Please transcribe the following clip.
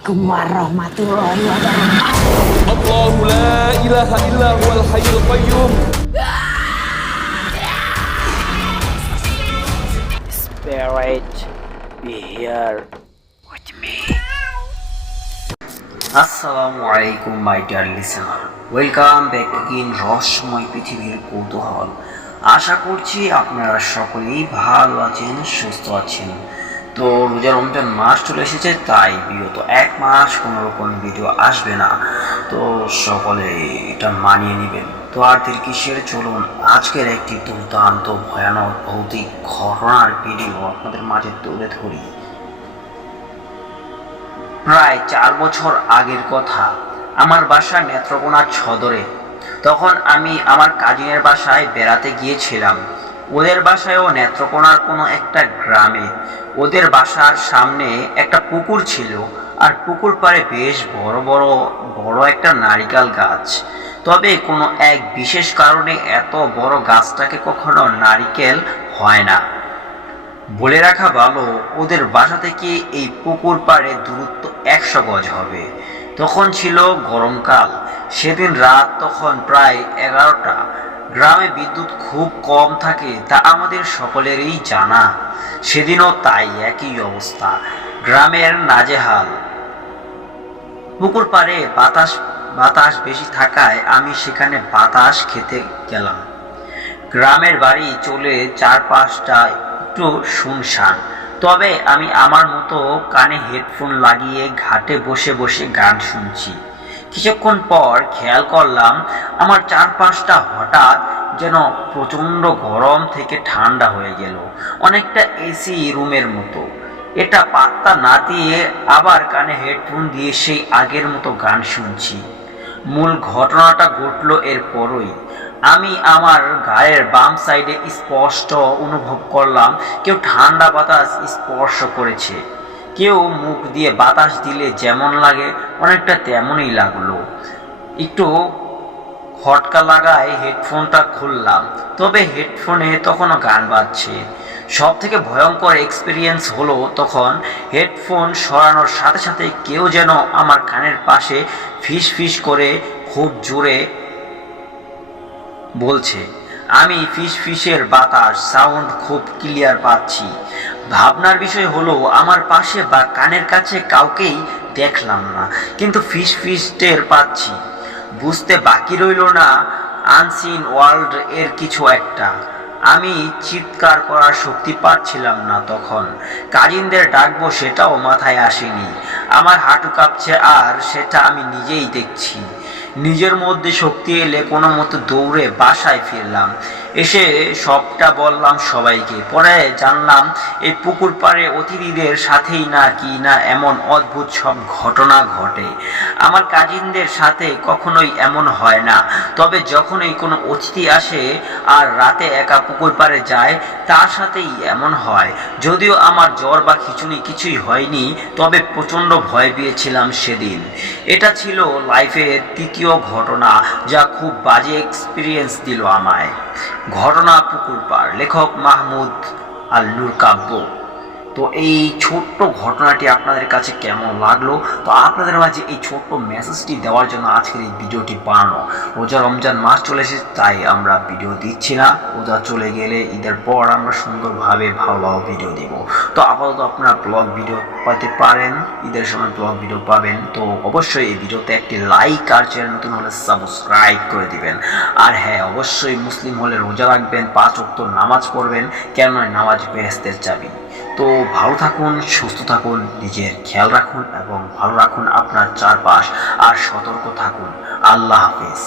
Assalamualaikum warahmatullahi wabarakatuh. Allahu la ilaha illa huwal hayyul qayyum. Spirit, be here with me. আসসালামু আলাইকুম my dear listener, welcome back in রহস্যময় পৃথিবীর কৌতূহল। আশা করছি আপনারা সকলেই ভালো আছেন, সুস্থ আছেন। তো রোজা রমজান মাস চলে এসেছে, তাই বিগত এক মাস কোনোরকম ভিডিও আসবে না, তো সকলে এটা মানিয়ে নেবেন। তো আর দেরি কিসের, চলুন আজকের একটি দুর্দান্ত ভয়ানক ভৌতিক ঘটনার ভিডিও আপনাদের মাঝে তুলে ধরি। প্রায় 4 বছর আগের কথা। আমার বাসা নেত্রকোনার সদরে। তখন আমি আমার কাজিনের বাসায় বেড়াতে গিয়েছিলাম। ওদের বাসায়ও নেত্রকোনার কোনো একটা গ্রামে। ওদের বাসার সামনে একটা পুকুর ছিল, আর পুকুর পাড়ে বেশ বড় একটা নারিকেল গাছ। তবে কোনো এক বিশেষ কারণে এত বড় গাছটাকে কখনো নারিকেল হয় না। বলে রাখা ভালো, ওদের বাসা থেকে এই পুকুর পাড়ে দূরত্ব 100 গজ হবে। তখন ছিল গরমকাল। সেদিন রাত তখন প্রায় 11টা। গ্রামে বিদ্যুৎ খুব কম থাকে, তা আমাদের সকলেরই জানা। সেদিনও তাই একই অবস্থা, গ্রামের নাজেহাল। পুকুর পাড়ে বাতাস বেশি থাকায় আমি সেখানে বাতাস খেতে গেলাম। গ্রামের বাড়ি চলে 4-5টা একটু শুনশান। তবে আমি আমার মতো কানে হেডফোন লাগিয়ে ঘাটে বসে বসে গান শুনছি। কিছুক্ষণ পর খেয়াল করলাম আমার চারপাশটা হঠাৎ যেন প্রচণ্ড গরম থেকে ঠান্ডা হয়ে গেল, অনেকটা এসি রুমের মতো। এটা পাত্তা না দিয়ে আবার কানে হেডফোন দিয়ে সেই আগের মতো গান শুনছি। মূল ঘটনাটা ঘটলো এরপরই। আমি আমার গায়ের বাম সাইডে স্পষ্ট অনুভব করলাম কেউ ঠান্ডা বাতাস স্পর্শ করেছে। কেউ মুখ দিয়ে বাতাস দিলে যেমন লাগে অনেকটা তেমনই লাগলো। একটু খটকা লাগায় হেডফোনটা খুললাম, তবে হেডফোনে তখনও গান বাজছে। সব থেকে ভয়ঙ্কর এক্সপিরিয়েন্স হলো তখন হেডফোন সরানোর সাথে সাথে কেউ যেন আমার কানের পাশে ফিস ফিস করে খুব জোরে বলছে। আমি ফিসের বাতাস সাউন্ড খুব ক্লিয়ার পাচ্ছি। ভাবনার বিষয় হলো আমার পাশে বা কানের কাছে কাউকেই দেখলাম না, কিন্তু ফিস টের পাচ্ছি। বুঝতে বাকি রইল না আনসিন ওয়ার্ল্ড এর কিছু একটা। আমি চিৎকার করার শক্তি পাচ্ছিলাম না তখন। কাজিনদের ডাকবো সেটাও মাথায় আসেনি। আমার হাঁটু কাঁপছে, আর সেটা আমি নিজেই দেখছি। নিজের মধ্যে শক্তি এলে কোনো মতো দৌড়ে বাসায় ফিরলাম। এসে সবটা বললাম সবাইকে। পরে জানলাম এই পুকুর পাড়ে অতিথিদের সাথেই না এমন অদ্ভুত সব ঘটনা ঘটে। আমার কাজিনদের সাথে কখনোই এমন হয় না, তবে যখনই কোনো অতিথি আসে আর রাতে একা পুকুর পাড়ে যায়, তার সাথেই এমন হয়। যদিও আমার জ্বর বা খিঁচুনি কিছুই হয়নি, তবে প্রচণ্ড ভয় পেয়েছিলাম সেদিন। এটা ছিল লাইফের তৃতীয় ঘটনা, যা খুব বাজে এক্সপিরিয়েন্স দিল আমায়। ঘটনা পুকুর পাড়, লেখক মাহমুদ আল নূর কাব্য। তো এই ছোট্ট ঘটনাটি আপনাদের কাছে কেমন লাগলো? তো আপনাদের মাঝে এই ছোট্ট মেসেজটি দেওয়ার জন্য আজকের এই ভিডিওটি বানানো। রোজা রমজান মাস চলে এসেছে, তাই আমরা ভিডিও দিচ্ছি না। রোজা চলে গেলে ঈদের পর আমরা সুন্দরভাবে ভালো ভিডিও দিব। তো আপাতত আপনারা ব্লগ ভিডিও পেতে পারেন, ঈদের সময় ব্লগ ভিডিও পাবেন। তো অবশ্যই এই ভিডিওতে একটি লাইক, আর চ্যানেল নতুন হলে সাবস্ক্রাইব করে দিবেন। আর হ্যাঁ, অবশ্যই মুসলিম হলে রোজা রাখবেন, 5 ওয়াক্ত নামাজ পড়বেন, কেন নামাজ বেহেশতের চাবি। তো ভালো থাকুন, সুস্থ থাকুন, নিজের খেয়াল রাখুন এবং ভালো রাখুন আপনার চারপাশ, আর সতর্ক থাকুন। আল্লাহ হাফেজ।